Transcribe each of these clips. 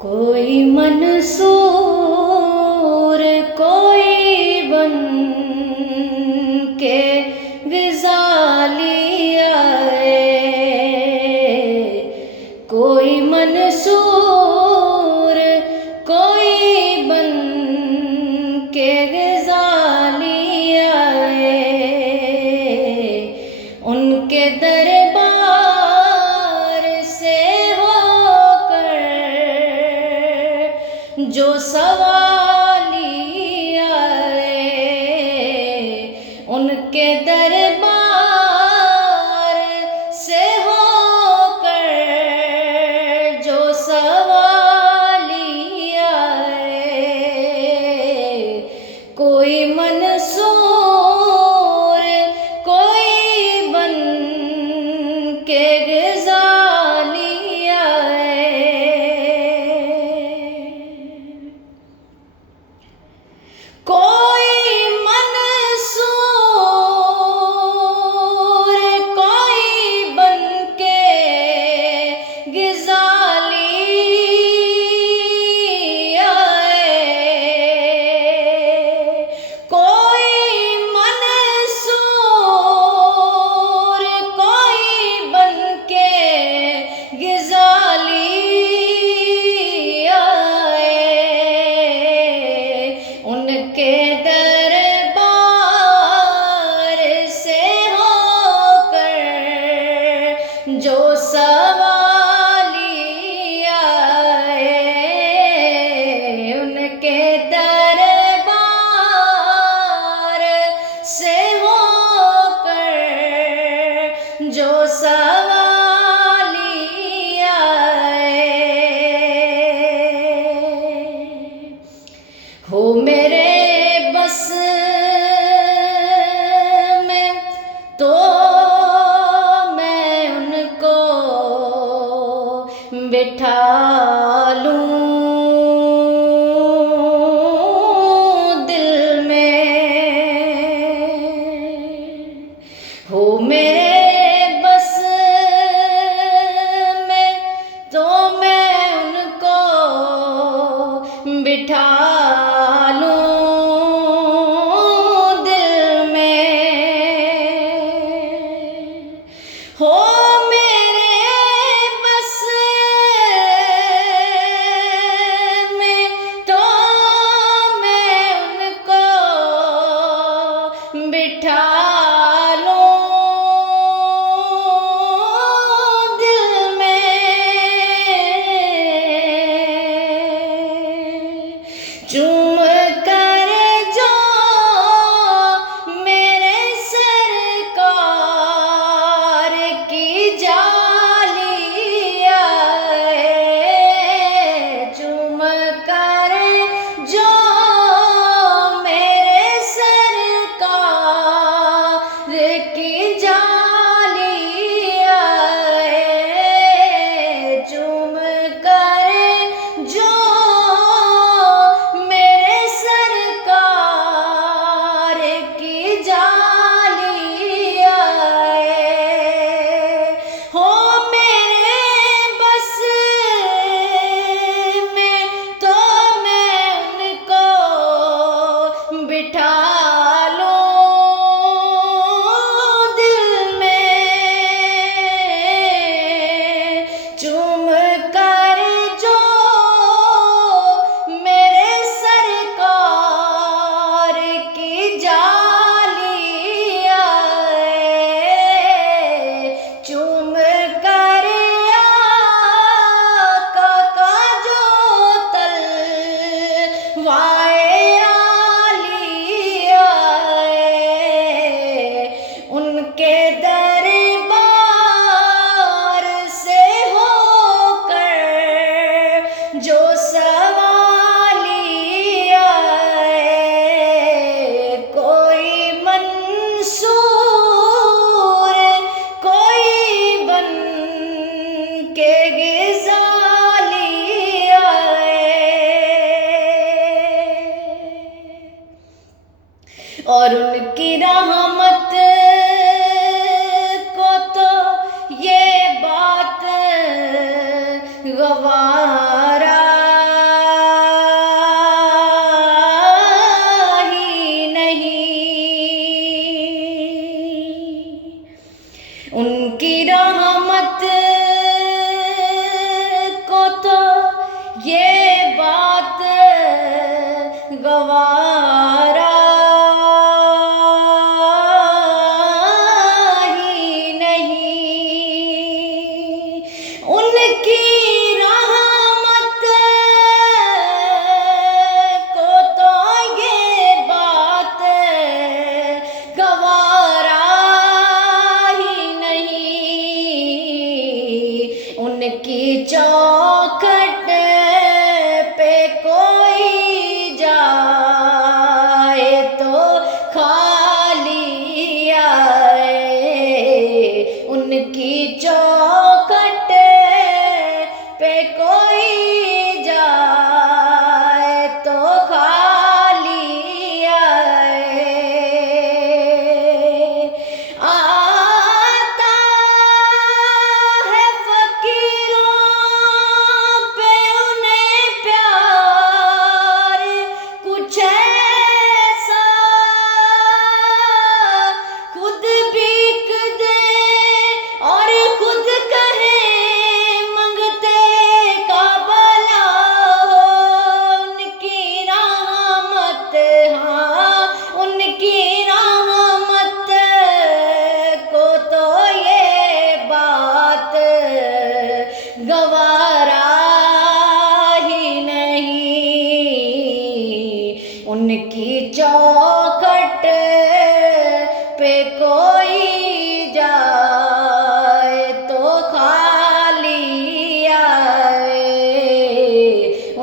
कोई मंसूर कोई बन के ग़िज़ाली आए, कोई मंसूर कोई बन के ग़िज़ाली आए, उनके दरबार से जो सवाली आए, उनके दरबार से होकर जो सवाली आए, कोई मंसूर कोई बन के ग़िज़ाली आए। कोई मंसूर कोई बन के ग़िज़ाली आए, कोई मंसूर कोई बन के ग़िज़ाली उनके दरबार से होकर जो सवाली आए, उनके दरबार से होकर जो सवाली आए। हो मेरे बस में तो मैं उनको बिठा लूं दिल में, हो मेरे बस में तो मैं उनको बिठा हो मेरे बस में तो मैं उनको बिठा लूं दिल में, चूम कर जो मेरे सरकार की जाली आए, चूम कर जो मेरे सरकार की जाली आए, चूम कर जो मेरे सरकार की जाली आए, हो मेरे बस में तो मैं उनको बिठा लूं दिल में, चूम कर जो मेरे सरकार की जाली आए, चूम कर आका का जो तलवाए आली आए, उनके दरबार से होकर जो सवाली आए, कोई मंसूर कोई बन के ग़िज़ाली आए, और उनकी रहमत को तो ये बात गवारा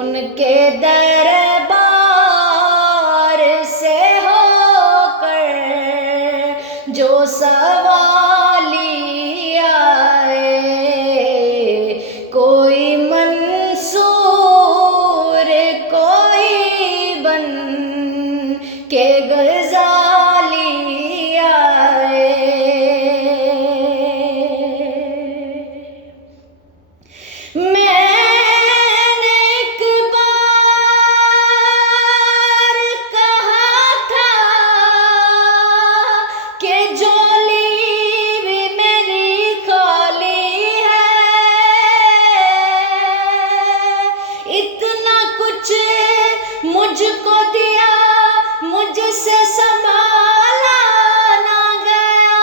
उनके दरबार से होकर जो सवाली आए, कोई मंसूर कोई बन के गजाली आए। मैंने एक बार कहा था कि झोली भी मेरी खाली है, इतना कुछ मुझको दिया मुझसे संभाला ना गया।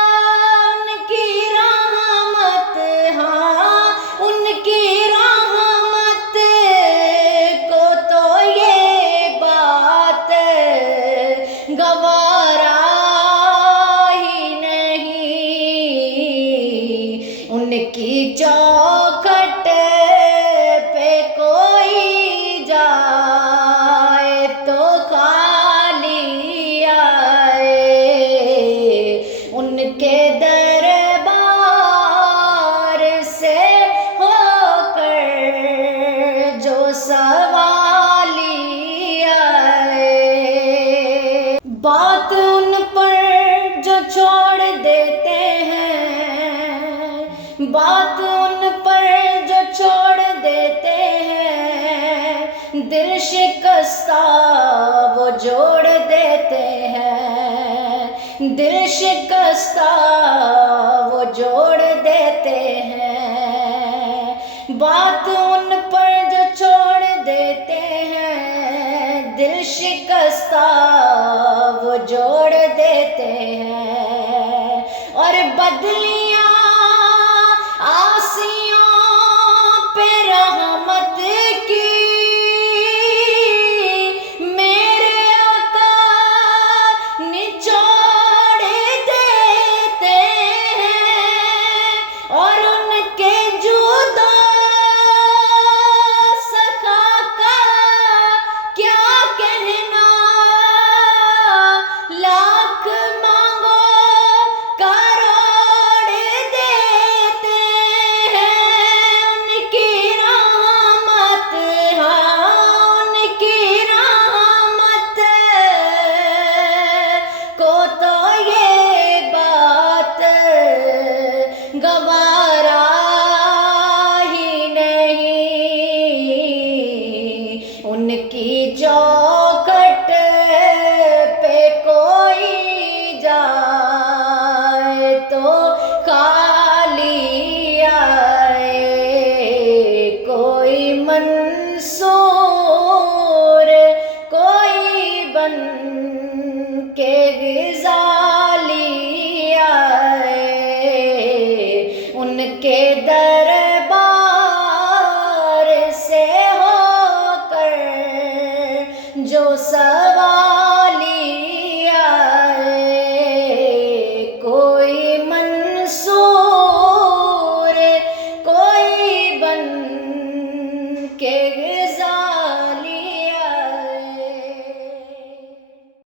उनकी रहमत, हाँ उनकी रहमत को तो ये बात गवारा ही नहीं। उनकी चौखट पे कोई जाए तो खाली आए, उनके दरबार से होकर जो सवाली आए। बात उन पर जो छोड़ देते हैं, बात उन पर जो छोड़ देते हैं, दिल शिकस्ता वो जोड़ देते हैं, दिल शिकस्ता वो जोड़ देते हैं। बात उन पर जो छोड़ देते हैं, दिल शिकस्ता वो जोड़ देते हैं। और बदलियां आसियों पे रहमत की मेरे आका निचोड़ देते हैं। और उनके जुदा सखा का क्या कहना, लाख मांगो करोड़ देते हैं। उनकी रहमत, हाँ उनकी रहमत को तो ये बात गवारा ही नहीं। उनकी चौखट पे कोई जाए तो खाली आए, कोई मंसूर कोई बन के गजाली आए, उनके दर